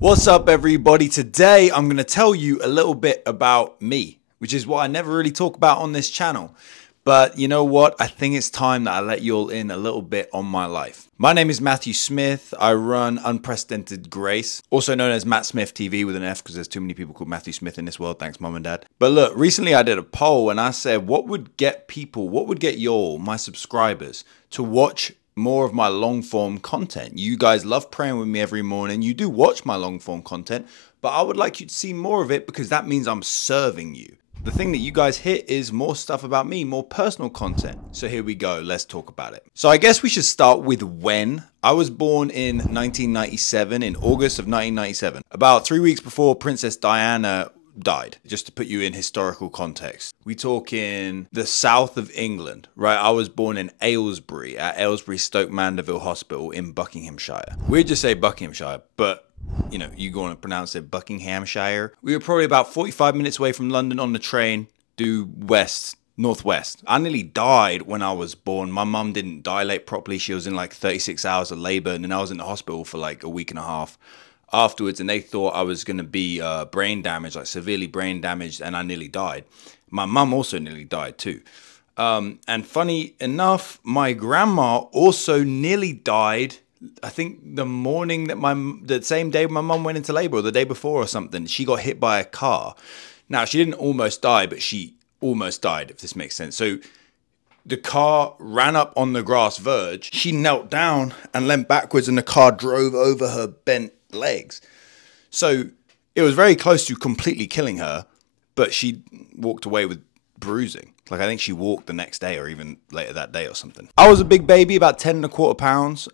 What's up, everybody? Today I'm going to tell you a little bit about me, which is what I never really talk about on this channel. But you know what? I think it's time that I let you all in a little bit on my life. My name is Matthew Smith. I run Unprecedented Grace, also known as Matt Smith TV with an F because there's too many people called Matthew Smith in this world. Thanks, mom and dad. But look, recently I did a poll and I said, what would get people, what would get y'all, my subscribers, to watch more of my long form content? You guys love praying with me every morning. You do watch my long form content, but I would like you to see more of it because that means I'm serving you. The thing that you guys hit is more stuff about me, more personal content. So here we go. Let's talk about it. So I guess we should start with when. I was born in 1997, in August of 1997, about 3 weeks before Princess Diana died, just to put you in historical context. We talk in the south of England, right? I was born in Aylesbury, at Aylesbury Stoke Mandeville Hospital in Buckinghamshire. We just say Buckinghamshire, but you know, you go on and pronounce it Buckinghamshire. We were probably about 45 minutes away from London on the train, due northwest. I nearly died when I was born. My mum didn't dilate properly. She was in like 36 hours of labor, and then I was in the hospital for like a week and a half afterwards, and they thought I was going to be brain damaged, like severely brain damaged, and I nearly died. My mum also nearly died too. And funny enough, my grandma also nearly died. I think the morning that the same day my mum went into labor, or the day before or something, she got hit by a car. Now, she didn't almost die, but she almost died, if this makes sense. So the car ran up on the grass verge. She knelt down and leant backwards, and the car drove over her bent legs. So it was very close to completely killing her, but she walked away with bruising. Like, I think she walked the next day or even later that day or something. I was a big baby, about 10 1/4 pounds.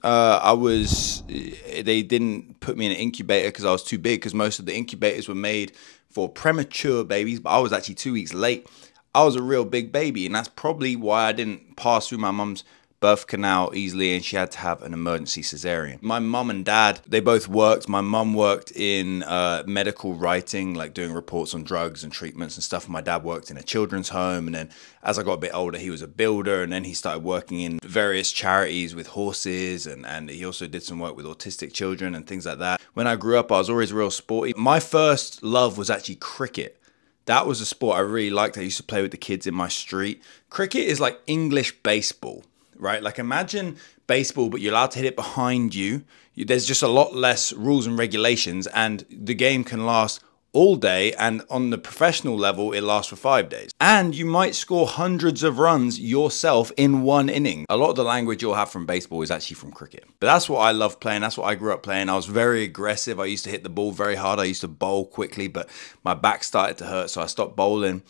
They didn't put me in an incubator because I was too big, because most of the incubators were made for premature babies, but I was actually 2 weeks late. I was a real big baby, and that's probably why I didn't pass through my mum's birth canal easily, and she had to have an emergency cesarean. My mum and dad, they both worked. My mum worked in medical writing, like doing reports on drugs and treatments and stuff. My dad worked in a children's home, and then as I got a bit older, he was a builder, and then he started working in various charities with horses, and he also did some work with autistic children and things like that. When I grew up, I was always real sporty. My first love was actually cricket. That was a sport I really liked. I used to play with the kids in my street. Cricket is like English baseball, right? Like, imagine baseball, but you're allowed to hit it behind you. There's just a lot less rules and regulations, and the game can last all day, and on the professional level, it lasts for 5 days. And you might score hundreds of runs yourself in one inning. A lot of the language you'll have from baseball is actually from cricket. But that's what I love playing. That's what I grew up playing. I was very aggressive. I used to hit the ball very hard. I used to bowl quickly, but my back started to hurt, so I stopped bowling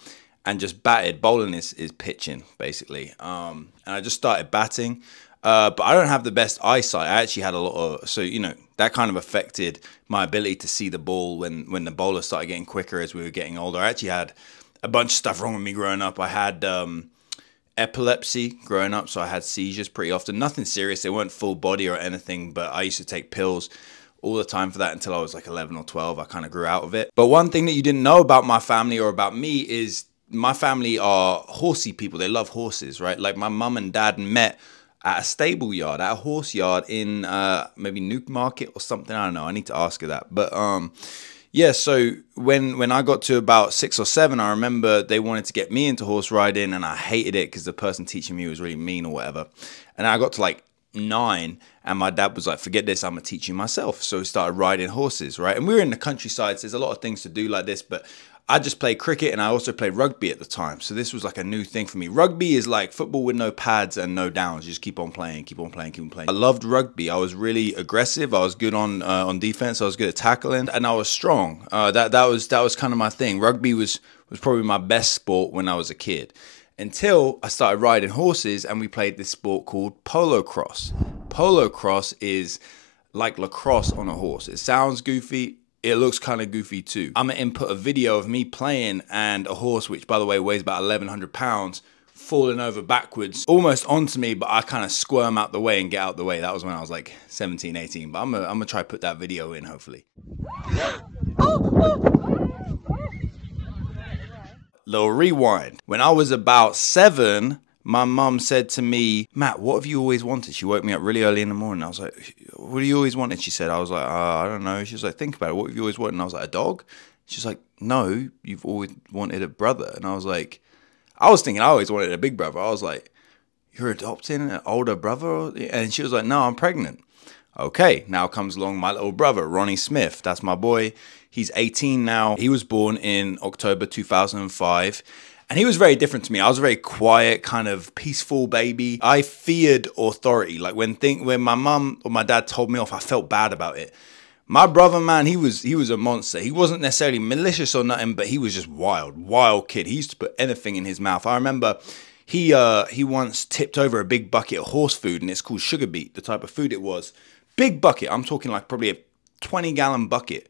and just batted. Bowling is pitching, basically. And I just started batting. But I don't have the best eyesight. I actually had a lot of, so, you know, that kind of affected my ability to see the ball when the bowler started getting quicker as we were getting older. I actually had a bunch of stuff wrong with me growing up. I had epilepsy growing up, so I had seizures pretty often. Nothing serious. They weren't full body or anything, but I used to take pills all the time for that until I was like 11 or 12. I kind of grew out of it. But one thing that you didn't know about my family or about me is my family are horsey people. They love horses, right? Like, my mum and dad met at a stable yard, at a horse yard in maybe Newmarket or something. I don't know. I need to ask her that. But yeah, so when I got to about 6 or 7, I remember they wanted to get me into horse riding, and I hated it because the person teaching me was really mean or whatever. And I got to like 9, and my dad was like, forget this, I'm gonna teach you myself. So we started riding horses, right? And we were in the countryside, so there's a lot of things to do like this, but I just played cricket, and I also played rugby at the time. So this was like a new thing for me. Rugby is like football with no pads and no downs. You just keep on playing, keep on playing, keep on playing. I loved rugby. I was really aggressive. I was good on defense. I was good at tackling, and I was strong. That was kind of my thing. Rugby was probably my best sport when I was a kid, until I started riding horses, and we played this sport called polo cross. Polo cross is like lacrosse on a horse. It sounds goofy. It looks kind of goofy too. I'm gonna input a video of me playing and a horse, which by the way weighs about 1,100 pounds, falling over backwards, almost onto me, but I kind of squirm out the way and get out the way. That was when I was like 17, 18, but I'm gonna try to put that video in, hopefully. Little rewind. When I was about 7, my mum said to me, Matt, what have you always wanted? She woke me up really early in the morning. I was like, what do you always wanted? She said. I was like, I don't know. She was like, think about it. What have you always wanted? And I was like, a dog? She's like, no, you've always wanted a brother. And I was like, I was thinking I always wanted a big brother. I was like, you're adopting an older brother? And she was like, no, I'm pregnant. Okay, now comes along my little brother, Ronnie Smith. That's my boy. He's 18 now. He was born in October 2005. And he was very different to me. I was a very quiet, kind of peaceful baby. I feared authority. Like when my mum or my dad told me off, I felt bad about it. My brother, man, he was a monster. He wasn't necessarily malicious or nothing, but he was just wild kid. He used to put anything in his mouth. I remember he once tipped over a big bucket of horse food, and it's called sugar beet, the type of food it was. Big bucket. I'm talking like probably a 20-gallon bucket.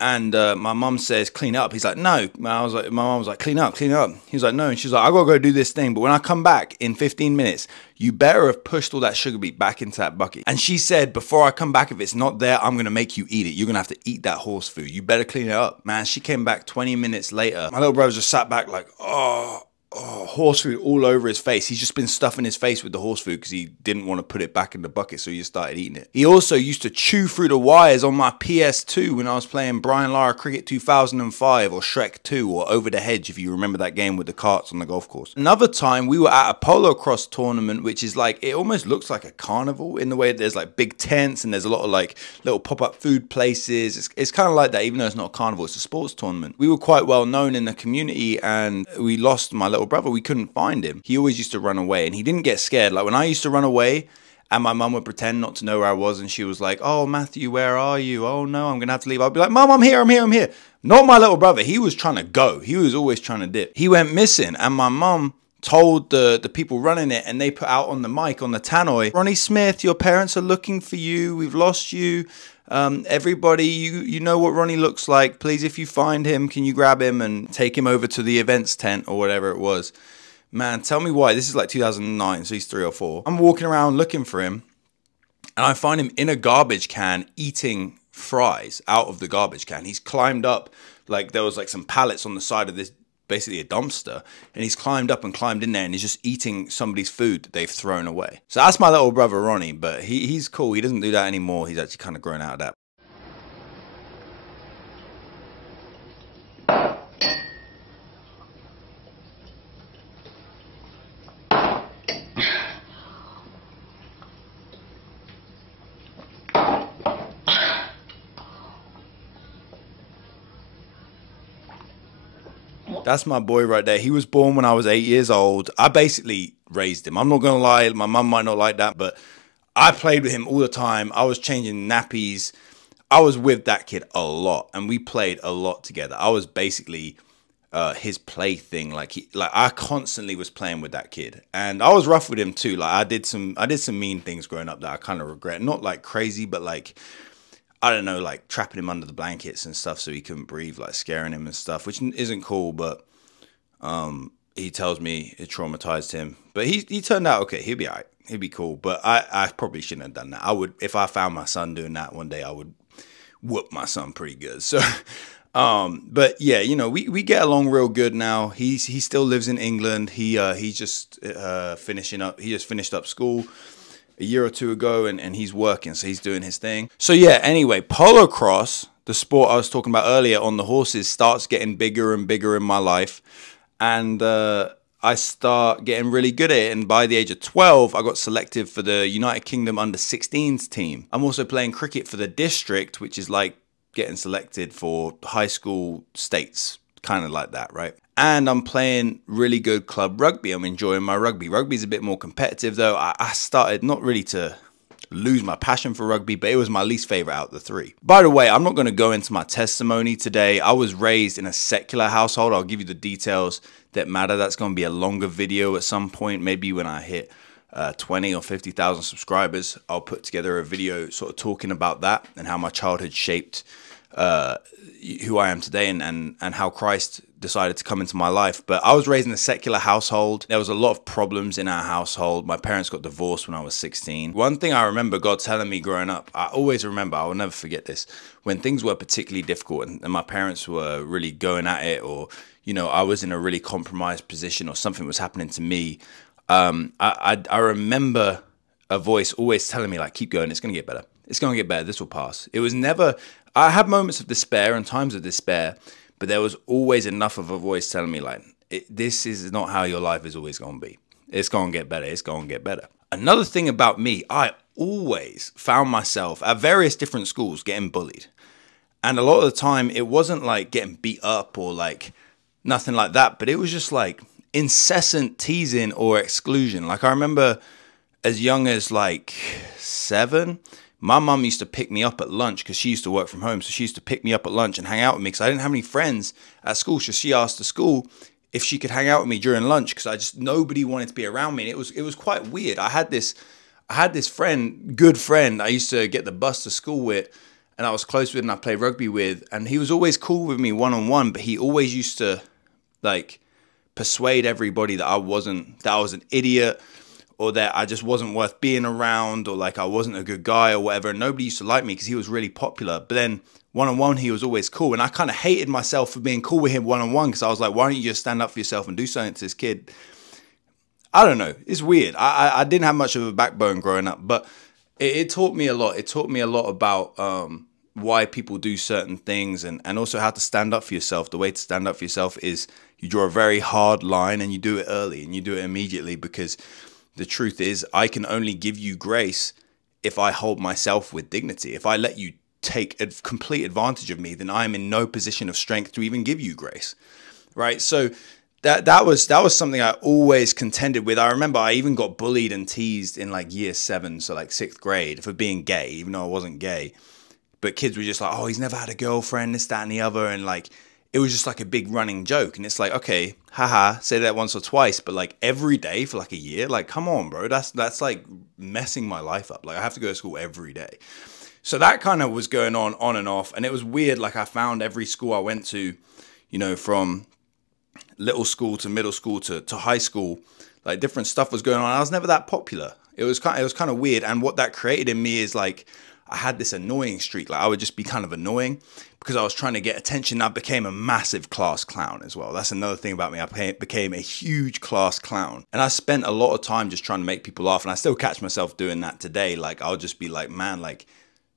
And my mum says, clean up. He's like, no. My mum was like, clean up. He was like, no. And she's like, I got to go do this thing. But when I come back in 15 minutes, you better have pushed all that sugar beet back into that bucket. And she said, before I come back, if it's not there, I'm going to make you eat it. You're going to have to eat that horse food. You better clean it up. Man, she came back 20 minutes later. My little brother just sat back like, oh, horse food all over his face. He's just been stuffing his face with the horse food because he didn't want to put it back in the bucket, so he just started eating it. He also used to chew through the wires on my PS2 when I was playing Brian Lara Cricket 2005 or Shrek 2 or Over the Hedge, if you remember that game with the carts on the golf course. Another time we were at a polo cross tournament, which is like, it almost looks like a carnival in the way that there's like big tents and there's a lot of like little pop-up food places. It's kind of like that, even though it's not a carnival, it's a sports tournament. We were quite well known in the community, and we lost my little brother. We couldn't find him. He always used to run away, and he didn't get scared. Like when I used to run away and my mum would pretend not to know where I was, and she was like, oh, Matthew, where are you? Oh no, I'm gonna have to leave. I'd be like, Mum, I'm here. Not my little brother. He was trying to go. He was always trying to dip. He went missing, and my mum told the people running it, and they put out on the mic on the tannoy, Ronnie Smith, your parents are looking for you. We've lost you. Everybody, you know what Ronnie looks like. Please, if you find him, can you grab him and take him over to the events tent or whatever it was? Man, tell me why. This is like 2009, so he's 3 or 4. I'm walking around looking for him, and I find him in a garbage can eating fries out of the garbage can. He's climbed up, like there was like some pallets on the side of this, basically a dumpster, and he's climbed up and climbed in there, and he's just eating somebody's food that they've thrown away. So that's my little brother Ronnie, but he's cool. He doesn't do that anymore. He's actually kind of grown out of that. That's my boy right there. He was born when I was 8 years old. I basically raised him. I'm not going to lie. My mum might not like that, but I played with him all the time. I was changing nappies. I was with that kid a lot, and we played a lot together. I was basically his plaything. Like I constantly was playing with that kid, and I was rough with him too. Like I did some mean things growing up that I kind of regret. Not like crazy, but like, I don't know, like trapping him under the blankets and stuff so he couldn't breathe, like scaring him and stuff, which isn't cool, but he tells me it traumatized him. But he turned out okay. He'll be all right. He'll be cool. But I probably shouldn't have done that. I would, if I found my son doing that one day, I would whoop my son pretty good. So, but yeah, you know, we get along real good now. He still lives in England. He's just finishing up. He just finished up school a year or two ago, and he's working, so he's doing his thing. So yeah, anyway, polo cross, the sport I was talking about earlier on the horses, starts getting bigger and bigger in my life, and I start getting really good at it, and by the age of 12, I got selected for the United Kingdom under-16s team. I'm also playing cricket for the district, which is like getting selected for high school states, kind of like that, right? And I'm playing really good club rugby. I'm enjoying my rugby. Rugby's a bit more competitive, though. I started not really to lose my passion for rugby, but it was my least favorite out of the three. By the way, I'm not going to go into my testimony today. I was raised in a secular household. I'll give you the details that matter. That's going to be a longer video at some point. Maybe when I hit 20 or 50,000 subscribers, I'll put together a video sort of talking about that and how my childhood shaped who I am today, and how Christ decided to come into my life. But I was raised in a secular household. There was a lot of problems in our household. My parents got divorced when I was 16. One thing I remember God telling me growing up, I always remember, I will never forget this, when things were particularly difficult and my parents were really going at it, or, you know, I was in a really compromised position or something was happening to me, I remember a voice always telling me, like, keep going, it's going to get better. It's going to get better. This will pass. It was never, I had moments of despair and times of despair, but there was always enough of a voice telling me like, this is not how your life is always going to be. It's going to get better. It's going to get better. Another thing about me, I always found myself at various different schools getting bullied. And a lot of the time it wasn't like getting beat up or like nothing like that, but it was just like incessant teasing or exclusion. Like I remember as young as like 7, my mum used to pick me up at lunch because she used to work from home. So she used to pick me up at lunch and hang out with me because I didn't have any friends at school. So she asked the school if she could hang out with me during lunch because nobody wanted to be around me. And it was quite weird. I had this friend, good friend, I used to get the bus to school with, and I was close with and I played rugby with, and he was always cool with me one-on-one, but he always used to like persuade everybody that I was an idiot or that I just wasn't worth being around or like I wasn't a good guy or whatever. And nobody used to like me because he was really popular. But then one-on-one, he was always cool. And I kind of hated myself for being cool with him one-on-one because I was like, why don't you just stand up for yourself and do something to this kid? I don't know. It's weird. I didn't have much of a backbone growing up, but it taught me a lot. It taught me a lot about why people do certain things and also how to stand up for yourself. The way to stand up for yourself is you draw a very hard line and you do it early and you do it immediately, because the truth is I can only give you grace if I hold myself with dignity. If I let you take a complete advantage of me, then I am in no position of strength to even give you grace, right? So that was something I always contended with. I remember I even got bullied and teased in like year 7, so like 6th grade, for being gay, even though I wasn't gay. But kids were just like, oh, he's never had a girlfriend, this, that, and the other. And like, it was just like a big running joke. And it's like, okay, haha, say that once or twice, but like every day for like a year, like, come on, bro. That's like messing my life up. Like I have to go to school every day. So that kind of was going on and off. And it was weird. Like I found every school I went to, you know, from little school to middle school to high school, like different stuff was going on. I was never that popular. It was kind of weird. And what that created in me is like, I had this annoying streak. Like I would just be kind of annoying because I was trying to get attention. I became a massive class clown as well. That's another thing about me. I became a huge class clown. And I spent a lot of time just trying to make people laugh. And I still catch myself doing that today. Like I'll just be like, man, like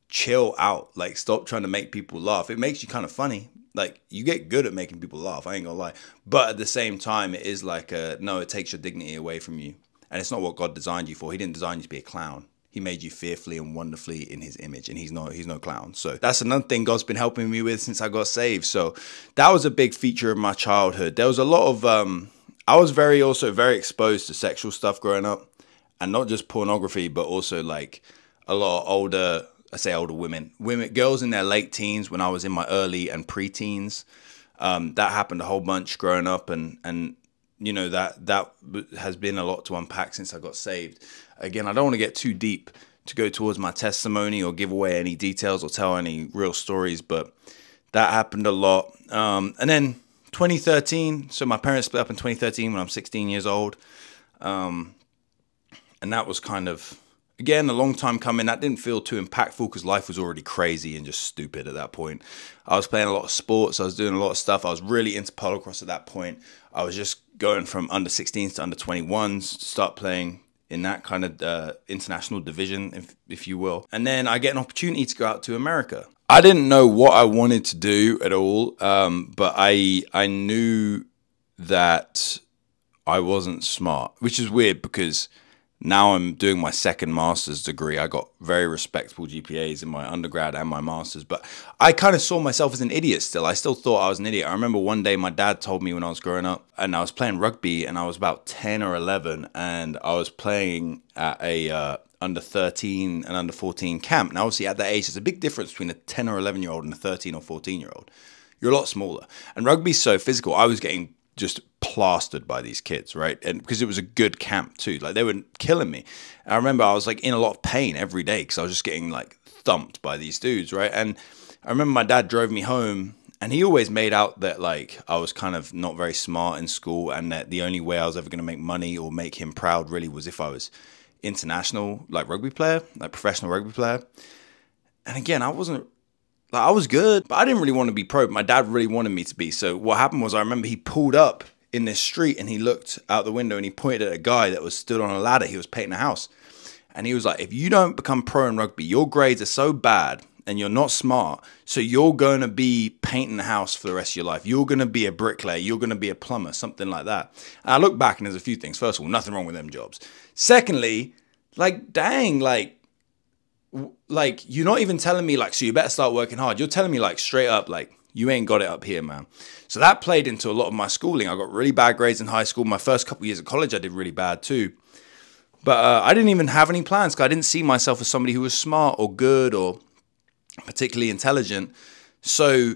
chill out. Like stop trying to make people laugh. It makes you kind of funny. Like you get good at making people laugh. I ain't gonna lie. But at the same time, it is like, no, it takes your dignity away from you. And it's not what God designed you for. He didn't design you to be a clown. He made you fearfully and wonderfully in his image, and he's no clown. So that's another thing God's been helping me with since I got saved. So that was a big feature of my childhood. There was a lot of, I was also very exposed to sexual stuff growing up, and not just pornography, but also like a lot of older women, girls in their late teens when I was in my early and preteens. That happened a whole bunch growing up, and you know, that has been a lot to unpack since I got saved. Again, I don't want to get too deep to go towards my testimony or give away any details or tell any real stories, but that happened a lot. And then 2013, so my parents split up in 2013 when I'm 16 years old. And that was kind of, again, a long time coming. That didn't feel too impactful because life was already crazy and just stupid at that point. I was playing a lot of sports. I was doing a lot of stuff. I was really into polocrosse at that point. I was just going from under 16s to under 21s to start playing in that kind of international division, if you will. And then I get an opportunity to go out to America. I didn't know what I wanted to do at all, but I knew that I wasn't smart, which is weird because now I'm doing my second master's degree. I got very respectable GPAs in my undergrad and my master's, but I kind of saw myself as an idiot still. I still thought I was an idiot. I remember one day my dad told me when I was growing up, and I was playing rugby, and I was about 10 or 11, and I was playing at a under 13 and under 14 camp. And obviously at that age, there's a big difference between a 10 or 11-year-old and a 13 or 14-year-old. You're a lot smaller. And rugby's so physical. I was getting just plastered by these kids, right? And because it was a good camp too, like they were killing me. And I remember I was like in a lot of pain every day because I was just getting like thumped by these dudes, right? And I remember my dad drove me home, and he always made out that like I was kind of not very smart in school, and that the only way I was ever going to make money or make him proud really was if I was international, like rugby player, like professional rugby player. And again, I wasn't, like, I was good, but I didn't really want to be pro. But my dad really wanted me to be. So what happened was, I remember he pulled up in this street and he looked out the window and he pointed at a guy that was stood on a ladder. He was painting a house. And he was like, if you don't become pro in rugby, your grades are so bad and you're not smart, so you're going to be painting the house for the rest of your life. You're going to be a bricklayer. You're going to be a plumber, something like that. And I look back and there's a few things. First of all, nothing wrong with them jobs. Secondly, like, dang, like you're not even telling me, like, so you better start working hard. You're telling me, like, straight up, like, you ain't got it up here, man. So that played into a lot of my schooling. I got really bad grades in high school. My first couple of years of college, I did really bad too. But I didn't even have any plans because I didn't see myself as somebody who was smart or good or particularly intelligent. So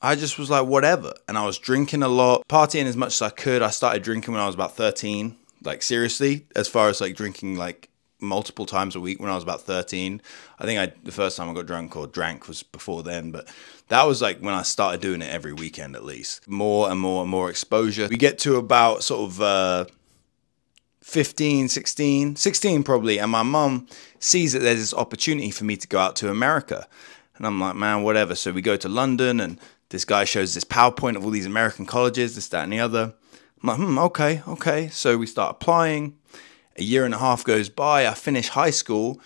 I just was like, whatever. And I was drinking a lot, partying as much as I could. I started drinking when I was about 13, like seriously, as far as like drinking like multiple times a week when I was about 13. I think the first time I got drunk or drank was before then, but that was like when I started doing it every weekend at least. More and more and more exposure. We get to about sort of 15, 16 probably, and my mum sees that there's this opportunity for me to go out to America. And I'm like, man, whatever. So we go to London and this guy shows this PowerPoint of all these American colleges, this, that, and the other. I'm like, okay. So we start applying. A year and a half goes by. I finish high school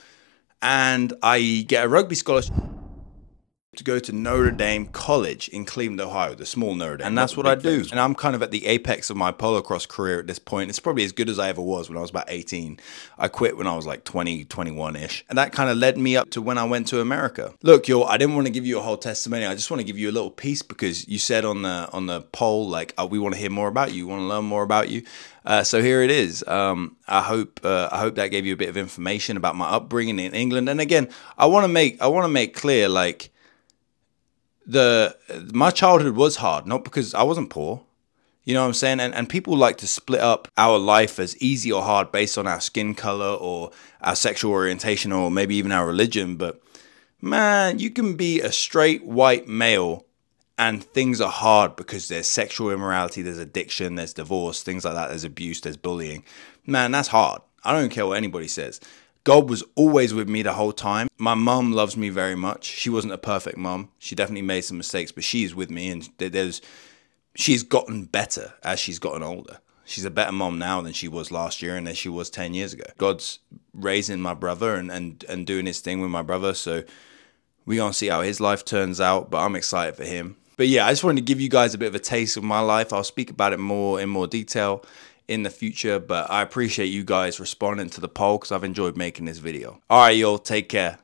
and I get a rugby scholarship to go to Notre Dame College in Cleveland, Ohio, the small Notre Dame. And that's what I do. And I'm kind of at the apex of my polocross career at this point. It's probably as good as I ever was when I was about 18. I quit when I was like 20, 21-ish. And that kind of led me up to when I went to America. Look, y'all, I didn't want to give you a whole testimony. I just want to give you a little piece because you said on the poll, like, we want to hear more about you. We want to learn more about you. So here it is. I hope that gave you a bit of information about my upbringing in England. And again, I want to make clear, like, my childhood was hard, not because I wasn't poor. You know what I'm saying? And people like to split up our life as easy or hard based on our skin color or our sexual orientation or maybe even our religion. But man, you can be a straight white male and things are hard because there's sexual immorality, there's addiction, there's divorce, things like that, there's abuse, there's bullying. Man, that's hard. I don't care what anybody says. God was always with me the whole time. My mum loves me very much. She wasn't a perfect mum. She definitely made some mistakes, but she's with me and she's gotten better as she's gotten older. She's a better mom now than she was last year and than she was 10 years ago. God's raising my brother and doing his thing with my brother. So we're going to see how his life turns out, but I'm excited for him. But yeah, I just wanted to give you guys a bit of a taste of my life. I'll speak about it more in more detail in the future, but I appreciate you guys responding to the poll because I've enjoyed making this video. All right, y'all, take care.